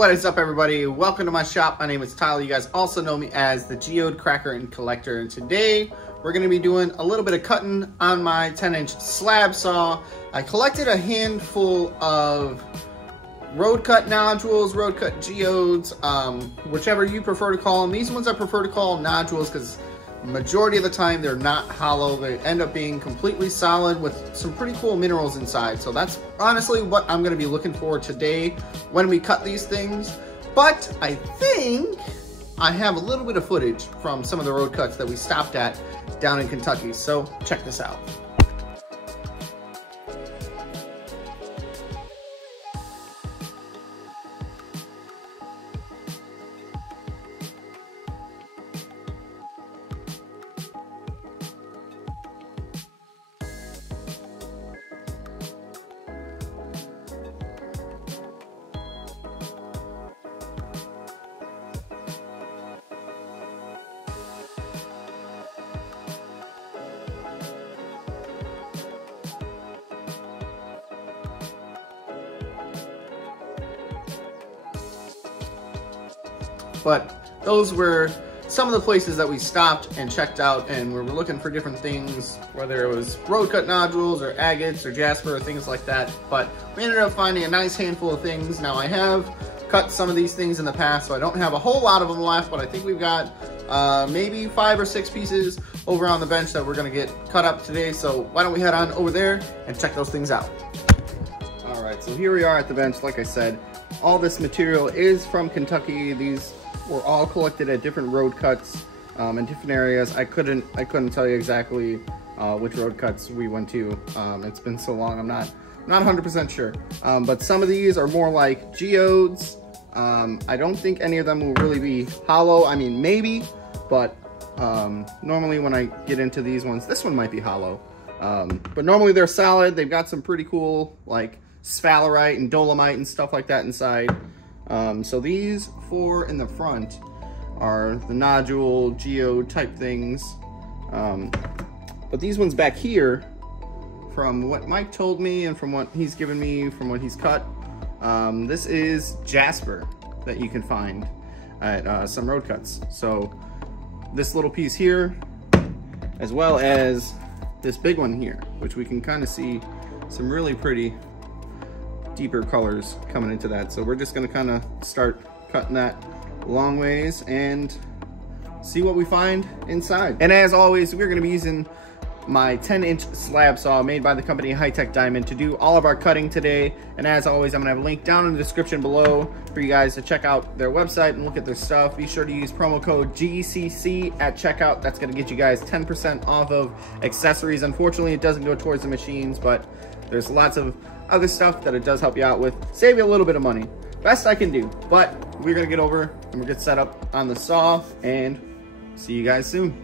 What is up, everybody? Welcome to my shop. My name is Tyler. You guys also know me as the Geode Cracker and Collector. And today we're going to be doing a little bit of cutting on my 10-inch slab saw. I collected a handful of road cut nodules, road cut geodes, whichever you prefer to call them. These ones I prefer to call nodules because majority of the time they're not hollow. They end up being completely solid with some pretty cool minerals inside. So that's honestly what I'm going to be looking for today when we cut these things. But I think I have a little bit of footage from some of the road cuts that we stopped at down in Kentucky. So check this out. But those were some of the places that we stopped and checked out, and we were looking for different things, whether it was road cut nodules or agates or Jasper or things like that. But we ended up finding a nice handful of things. Now I have cut some of these things in the past, so I don't have a whole lot of them left, but I think we've got maybe 5 or 6 pieces over on the bench that we're gonna get cut up today. So why don't we head on over there and check those things out. All right, so here we are at the bench. Like I said, all this material is from Kentucky. These were all collected at different road cuts in different areas. I couldn't tell you exactly which road cuts we went to. It's been so long, I'm not 100% sure. But some of these are more like geodes. I don't think any of them will really be hollow. I mean, maybe, but normally when I get into these ones, this one might be hollow. But normally they're solid. They've got some pretty cool like sphalerite and dolomite and stuff like that inside. So these 4 in the front are the nodule geode type things. But these ones back here, from what Mike told me and from what he's given me, from what he's cut, this is Jasper that you can find at some road cuts. So this little piece here, as well as this big one here, which we can kind of see some really pretty deeper colors coming into that. So we're just going to kind of start cutting that long ways and see what we find inside. And as always, we're going to be using my 10-inch slab saw made by the company High Tech Diamond to do all of our cutting today. And as always, I'm going to have a link down in the description below for you guys to check out their website and look at their stuff. Be sure to use promo code GCC at checkout. That's going to get you guys 10% off of accessories. Unfortunately, it doesn't go towards the machines, but there's lots of other stuff that it does help you out with, save you a little bit of money. Best I can do. But we're gonna get over and we'll get set up on the saw and see you guys soon.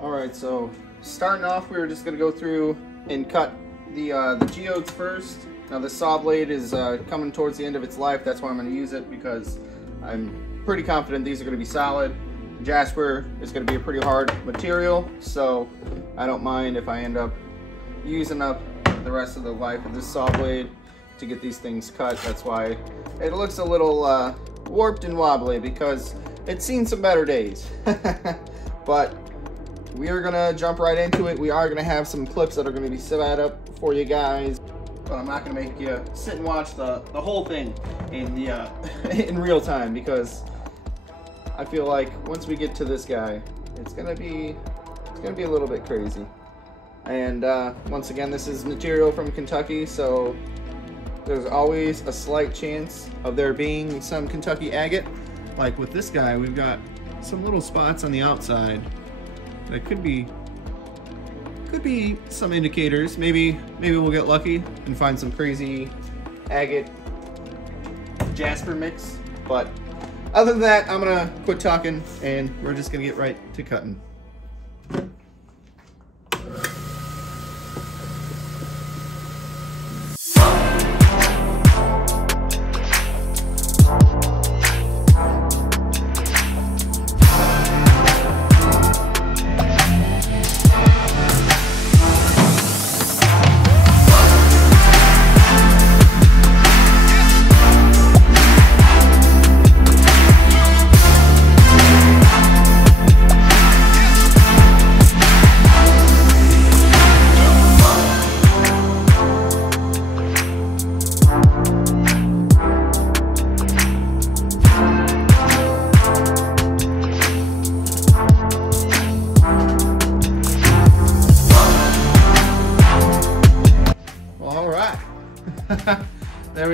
All right, so starting off, we're just gonna go through and cut the geodes first. Now the saw blade is coming towards the end of its life. That's why I'm gonna use it, because I'm pretty confident these are gonna be solid. Jasper is gonna be a pretty hard material, so I don't mind if I end up using up the rest of the life of this saw blade to get these things cut. That's why it looks a little warped and wobbly, because it's seen some better days. But we are gonna jump right into it. We are gonna have some clips that are gonna be set up for you guys, but I'm not gonna make you sit and watch the whole thing in the in real time, because I feel like once we get to this guy, it's gonna be a little bit crazy. And once again, this is material from Kentucky, so there's always a slight chance of there being some Kentucky agate. Like with this guy, we've got some little spots on the outside that could be some indicators. Maybe we'll get lucky and find some crazy agate Jasper mix. But other than that, I'm gonna quit talking and we're just gonna get right to cutting.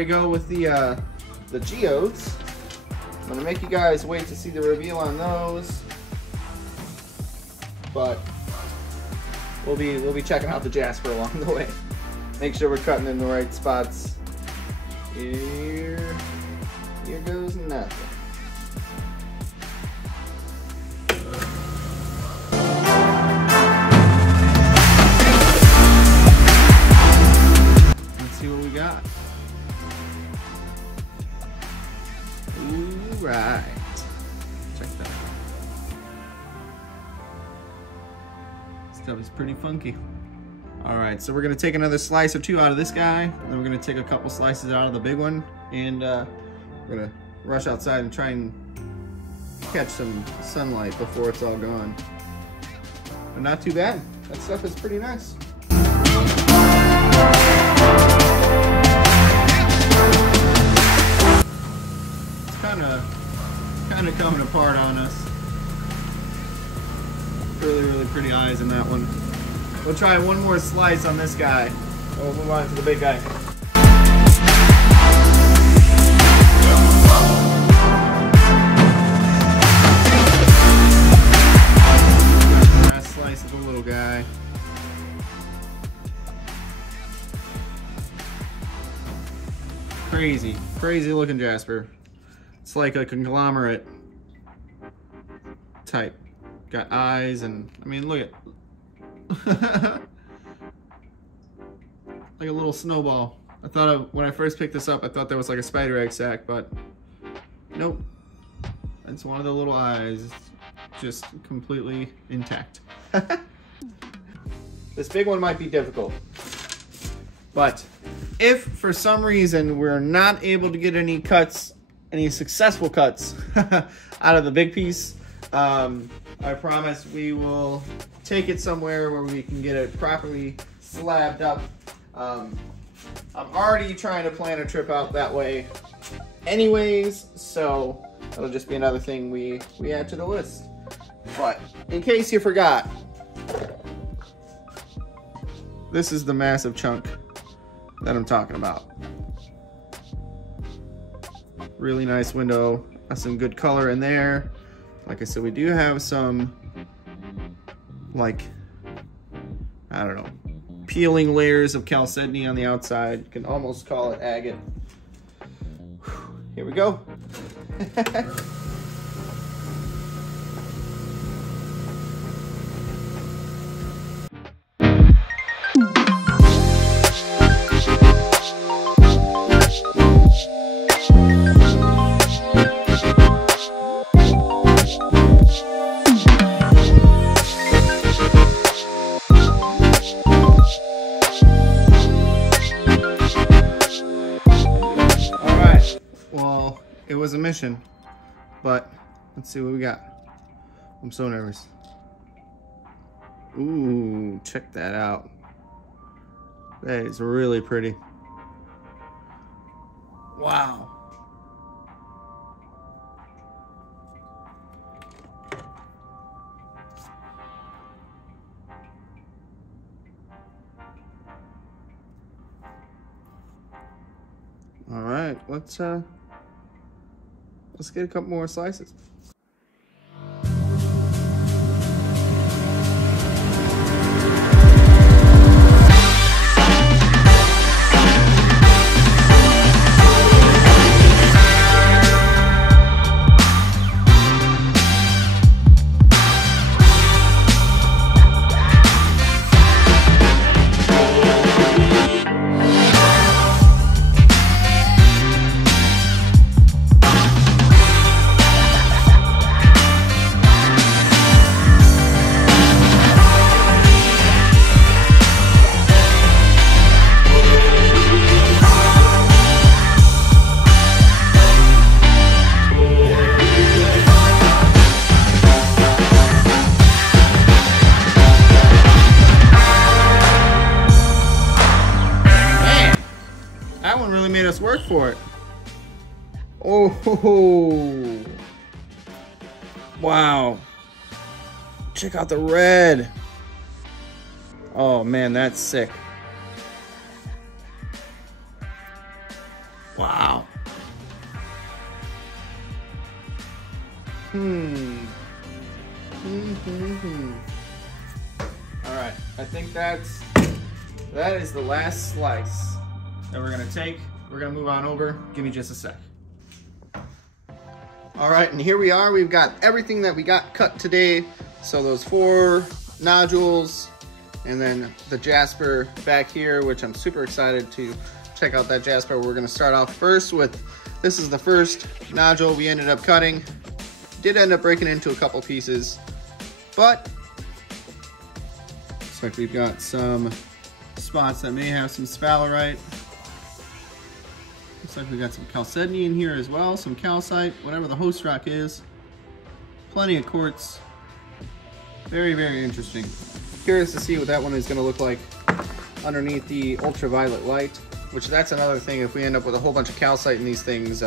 we go with the geodes. I'm gonna make you guys wait to see the reveal on those, but we'll be checking out the Jasper along the way. Make sure we're cutting in the right spots. Here goes nothing. Let's see what we got. All right, check that out. Stuff is pretty funky. All right, so we're gonna take another slice or two out of this guy, and then we're gonna take a couple slices out of the big one, and we're gonna rush outside and try and catch some sunlight before it's all gone. But not too bad. That stuff is pretty nice. It's kind of coming apart on us. Really pretty eyes in that one. We'll try one more slice on this guy, and we'll move on to the big guy. Last slice of the little guy. Crazy looking Jasper. It's like a conglomerate type. Got eyes, and I mean, look at like a little snowball. I thought when I first picked this up, I thought that was like a spider egg sac, but nope. It's one of the little eyes, just completely intact. This big one might be difficult, but if for some reason we're not able to get any cuts, any successful cuts out of the big piece, I promise we will take it somewhere where we can get it properly slabbed up. I'm already trying to plan a trip out that way anyways, so that'll just be another thing we add to the list. But in case you forgot, this is the massive chunk that I'm talking about. Really nice window, has some good color in there. Like I said, we do have some, like, I don't know, peeling layers of chalcedony on the outside. You can almost call it agate. Here we go. It was a mission, but let's see what we got. I'm so nervous. Ooh, check that out. That is really pretty. Wow. All right, let's get a couple more slices. Made us work for it. Oh, wow. Check out the red. Oh man, that's sick. Alright, I think that is the last slice that we're gonna take. We're gonna move on over. Give me just a sec. Alright, and here we are. We've got everything that we got cut today. So those 4 nodules, and then the Jasper back here, which I'm super excited to check out that Jasper. We're gonna start off first with, this is the first nodule we ended up cutting. Did end up breaking into a couple pieces, but looks like we've got some spots that may have some sphalerite. Looks like we got some chalcedony in here as well, some calcite, whatever the host rock is. Plenty of quartz. Very, very interesting. Curious to see what that one is going to look like underneath the ultraviolet light, which that's another thing. If we end up with a whole bunch of calcite in these things,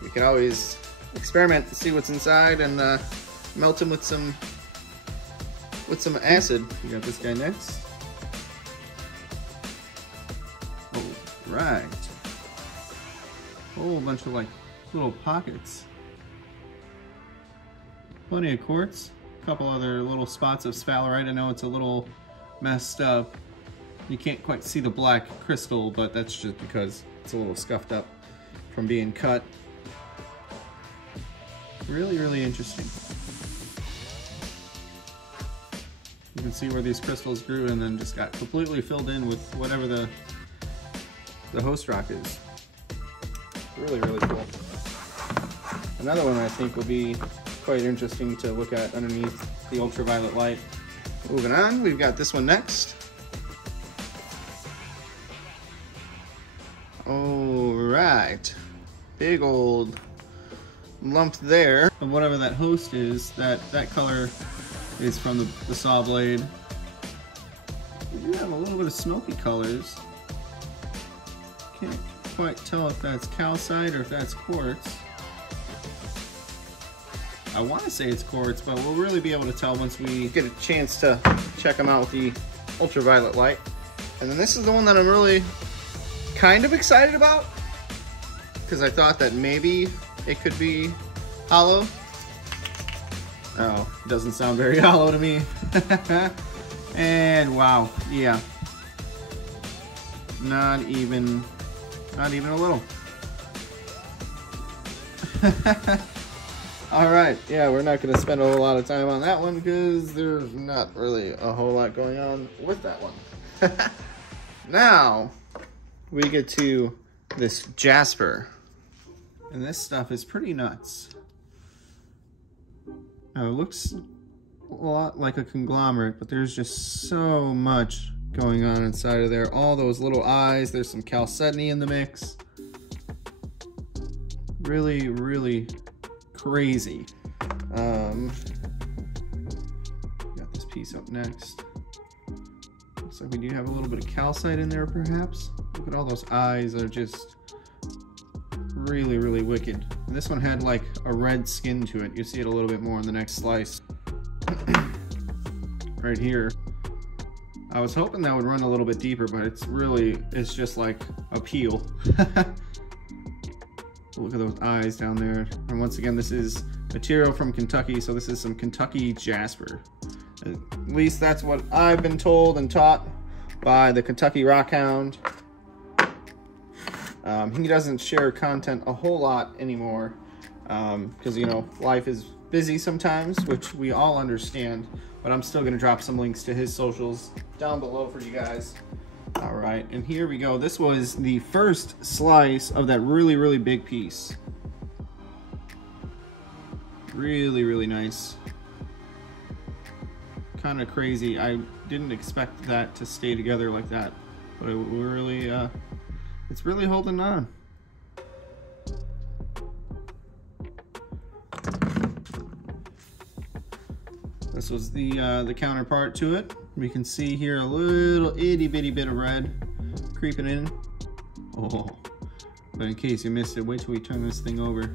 we can always experiment and see what's inside and melt them with some acid. We got this guy next. All right. Whole bunch of like little pockets. Plenty of quartz. A couple other little spots of sphalerite. I know it's a little messed up. You can't quite see the black crystal, but that's just because it's a little scuffed up from being cut. Really, really interesting. You can see where these crystals grew and then just got completely filled in with whatever the host rock is. Really, really cool. Another one I think will be quite interesting to look at underneath the ultraviolet light. Moving on, we've got this one next. All right, big old lump there. And whatever that host is, that color is from the saw blade. We do have a little bit of smoky colors. Can't quite tell if that's calcite or if that's quartz. I want to say it's quartz, but we'll really be able to tell once we get a chance to check them out with the ultraviolet light. And then this is the one that I'm really kind of excited about, because I thought that maybe it could be hollow. Oh, it doesn't sound very hollow to me. And wow, yeah. Not even a little. All right, yeah, we're not gonna spend a whole lot of time on that one because there's not really a whole lot going on with that one. Now, we get to this Jasper. And this stuff is pretty nuts. Now, it looks a lot like a conglomerate, but there's just so much going on inside of there. All those little eyes, there's some chalcedony in the mix. Really, really crazy. Got this piece up next. Looks like we do have a little bit of calcite in there, perhaps. Look at all those eyes, they're just really, really wicked. And this one had like a red skin to it. You see it a little bit more in the next slice. Right here. I was hoping that would run a little bit deeper, but it's just like a peel. Look at those eyes down there. And once again, this is material from Kentucky, so this is some Kentucky Jasper. At least that's what I've been told and taught by the Kentucky Rockhound. He doesn't share content a whole lot anymore because, you know, life is busy sometimes, which we all understand, but I'm still going to drop some links to his socials down below for you guys. All right, and here we go. This was the first slice of that really, really big piece. Really, really nice. Kind of crazy. I didn't expect that to stay together like that, but it really, it's really holding on. This was the counterpart to it. We can see here a little itty bitty bit of red creeping in. Oh, but in case you missed it, wait till we turn this thing over.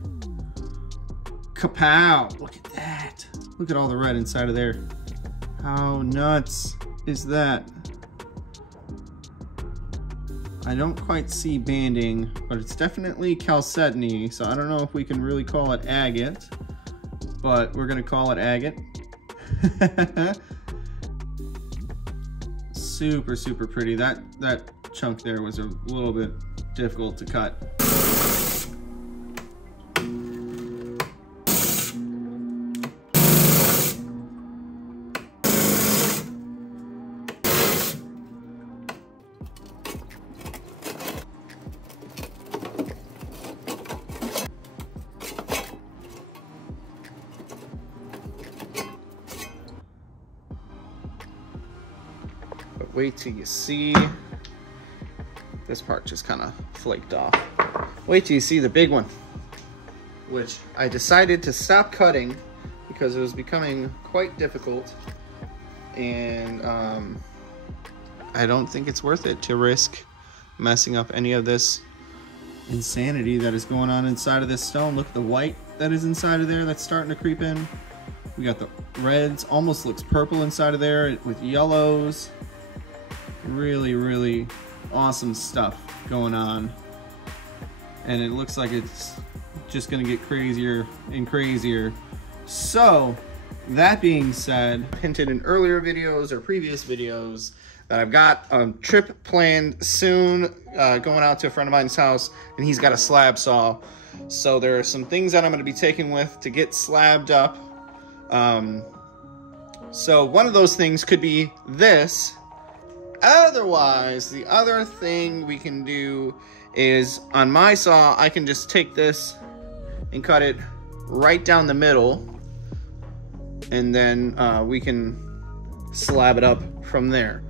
Kapow! Look at that. Look at all the red inside of there. How nuts is that? I don't quite see banding, but it's definitely chalcedony, so I don't know if we can really call it agate. but we're gonna call it agate. Super, super pretty. That chunk there was a little bit difficult to cut. But wait till you see, this part just kind of flaked off. Wait till you see the big one, which I decided to stop cutting because it was becoming quite difficult, and I don't think it's worth it to risk messing up any of this insanity that is going on inside of this stone. Look at the white that is inside of there that's starting to creep in. We got the reds, almost looks purple inside of there with yellows. Really, really awesome stuff going on. And it looks like it's just gonna get crazier and crazier. So, that being said, hinted in earlier videos or previous videos that I've got a trip planned soon, going out to a friend of mine's house, and he's got a slab saw. So there are some things that I'm gonna be taking with to get slabbed up. So one of those things could be this. Otherwise, the other thing we can do is, on my saw, I can just take this and cut it right down the middle, and then we can slab it up from there.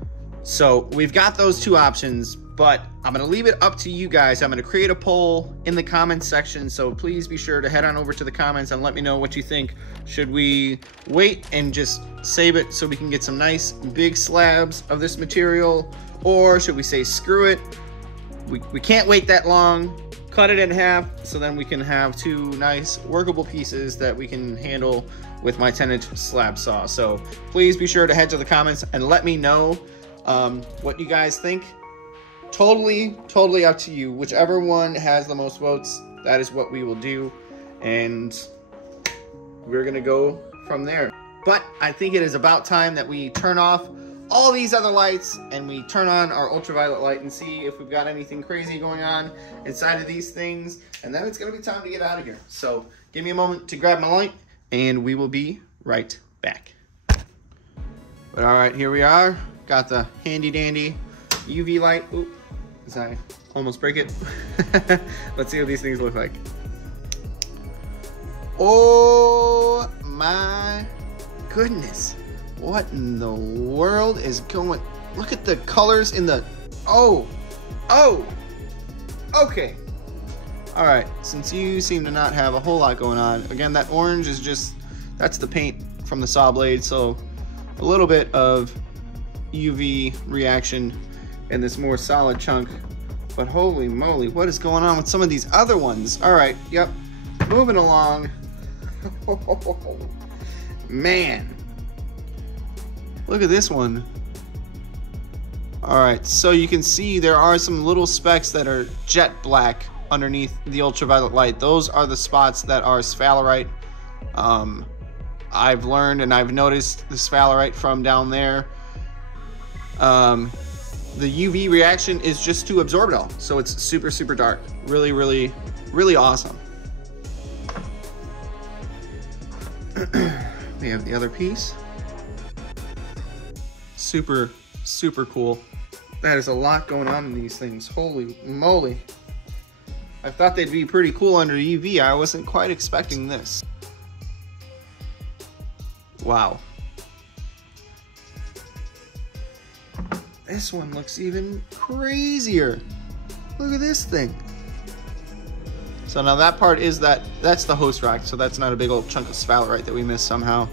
So we've got those two options, but I'm gonna leave it up to you guys. I'm gonna create a poll in the comments section, so please be sure to head on over to the comments and let me know what you think. Should we wait and just save it so we can get some nice big slabs of this material, or should we say screw it, we can't wait that long, cut it in half so then we can have two nice workable pieces that we can handle with my 10-inch slab saw. So please be sure to head to the comments and let me know what you guys think. Totally up to you. Whichever one has the most votes, that is what we will do, and we're gonna go from there. But I think it is about time that we turn off all these other lights and we turn on our ultraviolet light and see if we've got anything crazy going on inside of these things, and then it's gonna be time to get out of here. So give me a moment to grab my light and we will be right back. But all right, here we are. Got the handy dandy UV light. Oop, did I almost break it? Let's see what these things look like. Oh my goodness. What in the world is going? Look at the colors in the, oh, okay. All right, since you seem to not have a whole lot going on, again, that orange is just, that's the paint from the saw blade, so a little bit of UV reaction in this more solid chunk, but holy moly, what is going on with some of these other ones? All right, yep, moving along. Man, look at this one. All right, so you can see there are some little specks that are jet black underneath the ultraviolet light. Those are the spots that are sphalerite. I've learned and I've noticed the sphalerite from down there. The UV reaction is just to absorb it all. So it's super, super dark. Really, really, really awesome. We have the other piece. Super, super cool. That is a lot going on in these things. Holy moly. I thought they'd be pretty cool under UV. I wasn't quite expecting this. Wow. This one looks even crazier. Look at this thing. So now that part is that's the host rock, so that's not a big old chunk of sphalerite that we missed somehow.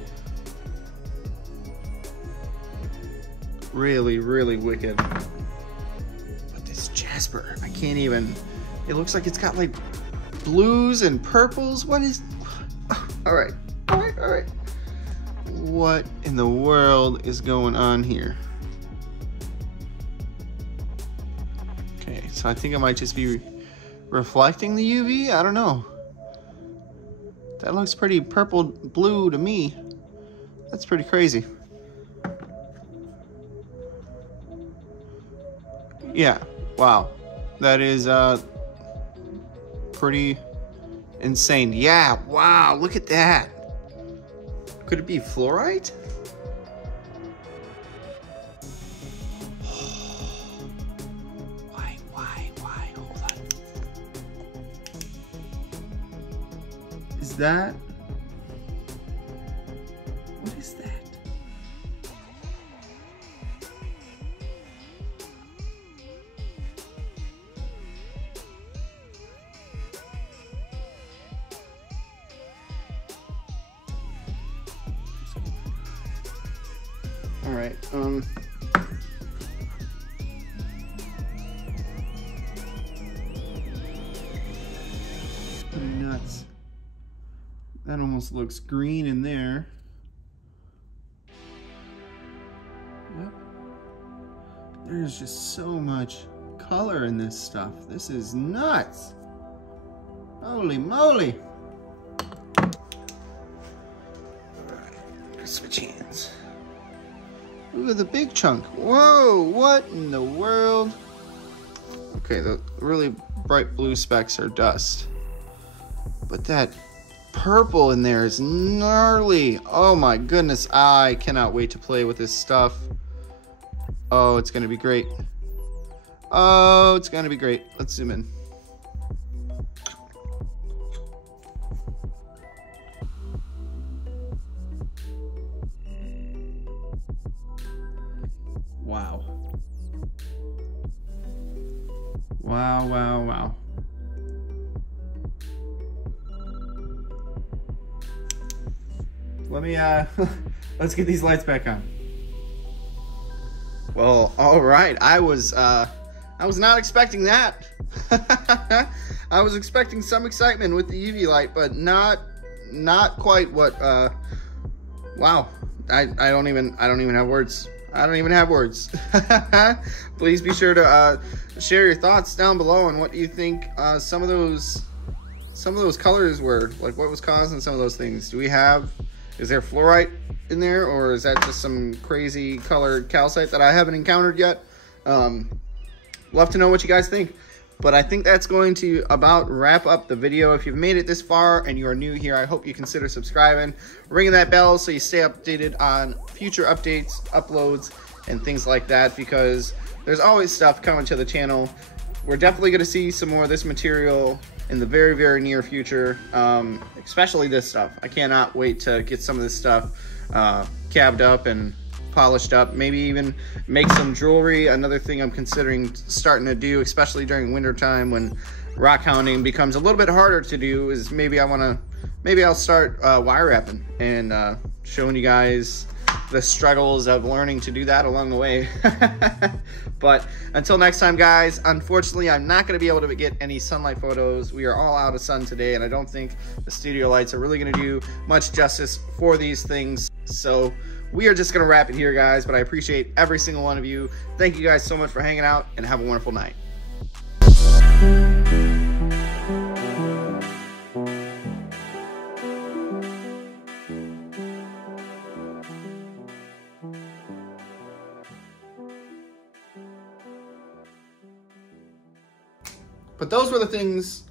Really, really wicked. But this Jasper, I can't even, it looks like it's got like blues and purples. What is, all right. What in the world is going on here? Okay, so I think it might just be reflecting the UV. I don't know. That looks pretty purple blue to me. That's pretty crazy. Yeah, wow. That is pretty insane. Yeah, wow, look at that. Could it be fluorite? Why? Hold on. Is that? What is that? All right, nuts. That almost looks green in there. Yep. There's just so much color in this stuff. This is nuts. Holy moly. Switch hands. Look at the big chunk. Whoa, what in the world? Okay, the really bright blue specks are dust. But that purple in there is gnarly. Oh my goodness, I cannot wait to play with this stuff. Oh, it's gonna be great. Oh, it's gonna be great. Let's zoom in. Wow. Wow. Let me, let's get these lights back on. Well, all right. I was not expecting that. I was expecting some excitement with the UV light, but not quite what, wow. I don't even have words. I don't even have words. Please be sure to share your thoughts down below on what you think some of those colors were. Like, what was causing some of those things? Is there fluorite in there, or is that just some crazy colored calcite that I haven't encountered yet? Love to know what you guys think. But I think that's going to about wrap up the video. If you've made it this far and you are new here, I hope you consider subscribing, ringing that bell so you stay updated on future updates, uploads, and things like that, because there's always stuff coming to the channel. We're definitely going to see some more of this material in the very, very near future, especially this stuff. I cannot wait to get some of this stuff cabbed up and polished up, maybe even make some jewelry. Another thing I'm considering starting to do, especially during winter time when rock hounding becomes a little bit harder to do, is maybe I'll start wire wrapping and showing you guys the struggles of learning to do that along the way. But until next time, guys, unfortunately I'm not going to be able to get any sunlight photos. We are all out of sun today, and I don't think the studio lights are really going to do much justice for these things. So we are just going to wrap it here, guys, but I appreciate every single one of you. Thank you guys so much for hanging out, and have a wonderful night. But those were the things